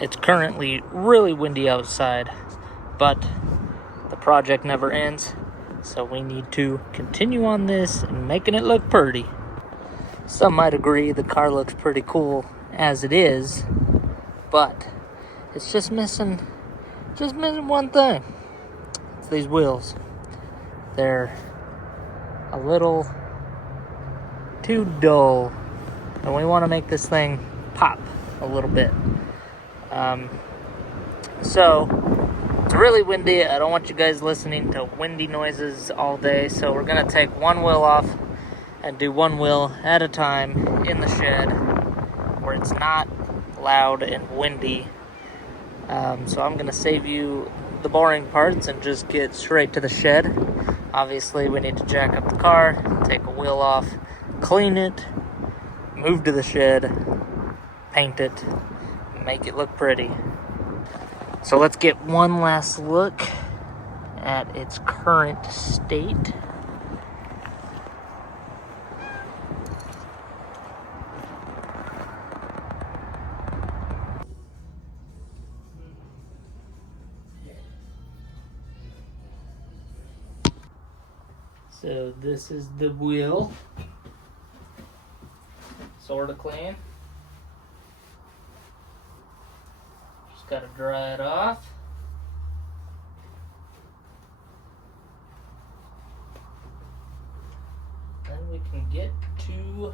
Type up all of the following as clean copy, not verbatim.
It's currently really windy outside, but the project never ends, so we need to continue on this and making it look pretty. Some might agree the car looks pretty cool as it is, but it's just missing one thing. It's these wheels. They're a little too dull, and we want to make this thing pop a little bit. So it's really windy. I don't want you guys listening to windy noises all day, so we're gonna take one wheel off and do one wheel at a time in the shed where it's not loud and windy. So I'm gonna save you the boring parts and just get straight to the shed. Obviously, we need to jack up the car, take a wheel off, clean it, move to the shed, paint it, make it look pretty. So let's get one last look at its current state. So this is the wheel. Sort of clean. Just gotta dry it off. Then we can get to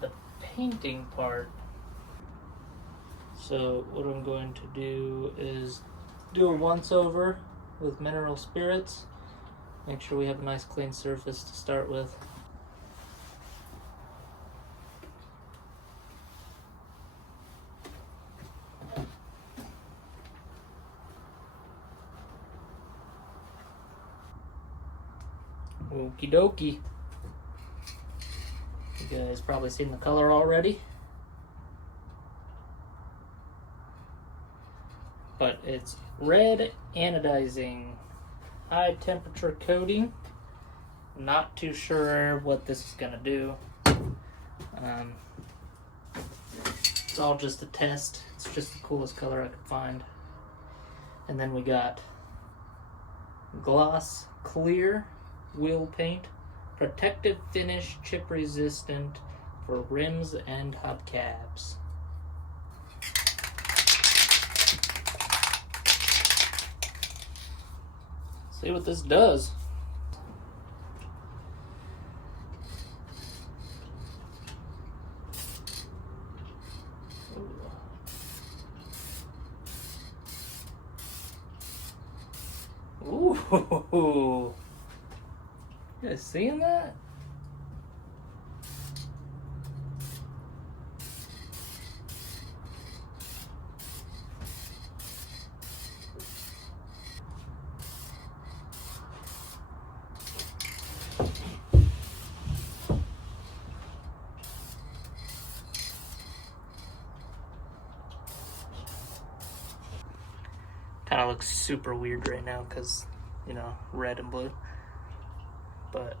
the painting part. So what I'm going to do is do a once over with mineral spirits. Make sure we have a nice clean surface to start with. Okie dokie. You guys probably seen the color already. But it's red anodizing, high temperature coating. Not too sure what this is gonna do. It's all just a test. It's just the coolest color I could find. And then we got gloss clear wheel paint, protective finish, chip resistant for rims and hubcaps. See what this does. Ooh. You guys seeing that? Kind of looks super weird right now because, you know, red and blue. But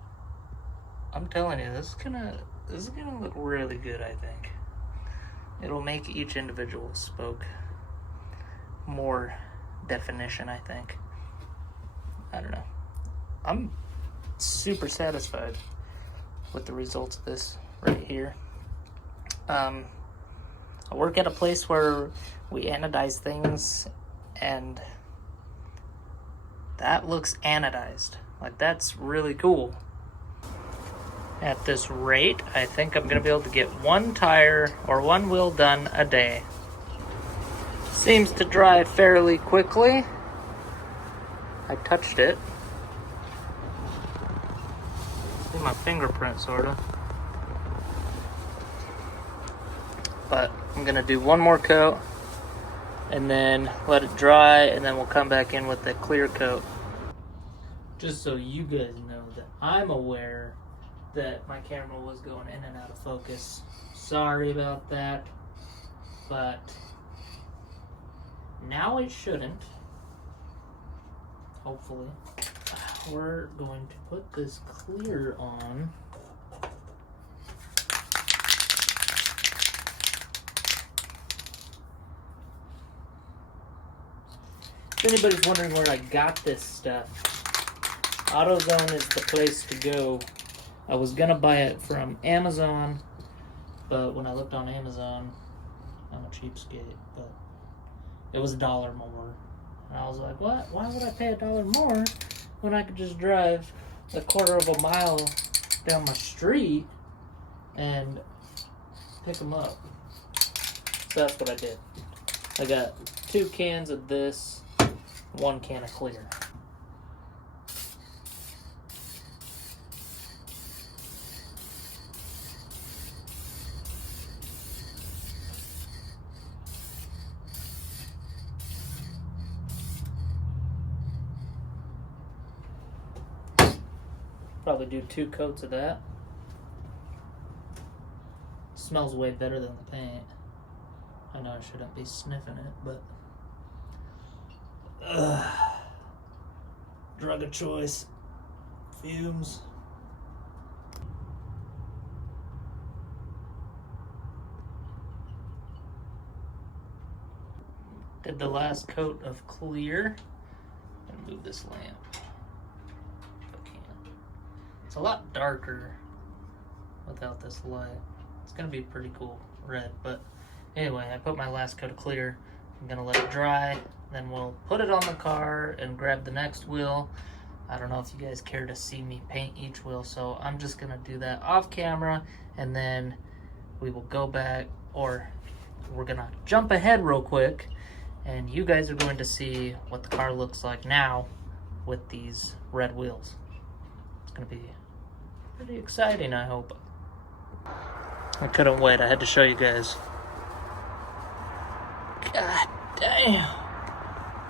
I'm telling you, this is gonna look really good, I think. It'll make each individual spoke more definition, I think. I don't know. I'm super satisfied with the results of this right here. I work at a place where we anodize things, and that looks anodized. Like, that's really cool. At this rate, I think I'm gonna be able to get one tire or one wheel done a day. Seems to dry fairly quickly. I touched it. See my fingerprint, sorta. But I'm gonna do one more coat and then let it dry, and then we'll come back in with the clear coat. Just so you guys know that I'm aware that my camera was going in and out of focus. Sorry about that, but now it shouldn't. Hopefully. We're going to put this clear on. If anybody's wondering where I got this stuff, AutoZone is the place to go. I was gonna buy it from Amazon, but when I looked on Amazon, I'm a cheapskate, but it was $1 more. And I was like, what? Why would I pay $1 more when I could just drive a quarter of a mile down my street and pick them up? So that's what I did. I got 2 cans of this, 1 can of clear. Probably do 2 coats of that. Smells way better than the paint. I know I shouldn't be sniffing it, but drug of choice, fumes. Did the last coat of clear. I'm gonna move this lamp. It's a lot darker without this light. It's gonna be pretty cool red, but anyway, I put my last coat of clear. I'm gonna let it dry, then we'll put it on the car and grab the next wheel. I don't know if you guys care to see me paint each wheel, so I'm just gonna do that off camera, and then we will go back, or we're gonna jump ahead real quick, and you guys are going to see what the car looks like now with these red wheels. It's gonna be pretty exciting, I hope. I couldn't wait. I had to show you guys. God damn.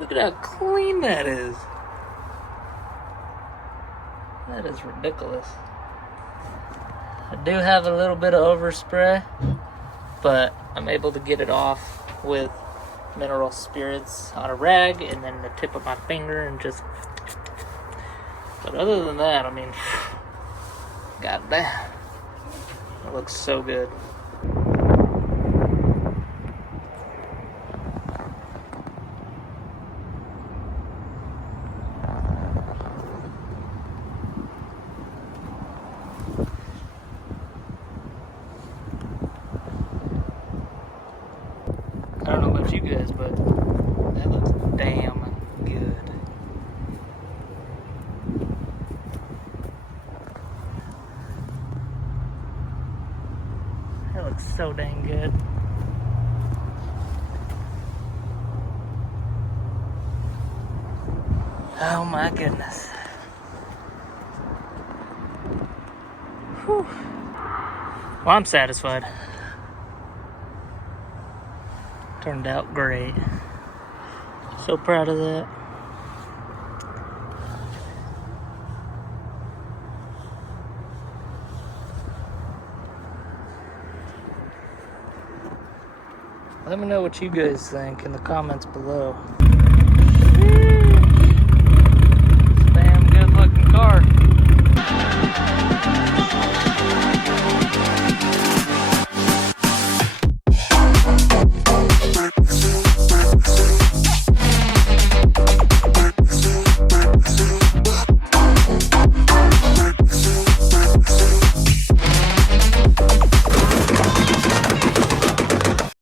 Look at how clean that is. That is ridiculous. I do have a little bit of overspray, but I'm able to get it off with mineral spirits on a rag and then the tip of my finger and just... But other than that, I mean... God damn. It looks so good. I don't know about you guys, but that looks damn good. That looks so dang good. Oh my goodness. Whew. Well, I'm satisfied. Turned out great. So proud of that. Let me know what you guys think in the comments below. It's a damn good looking car.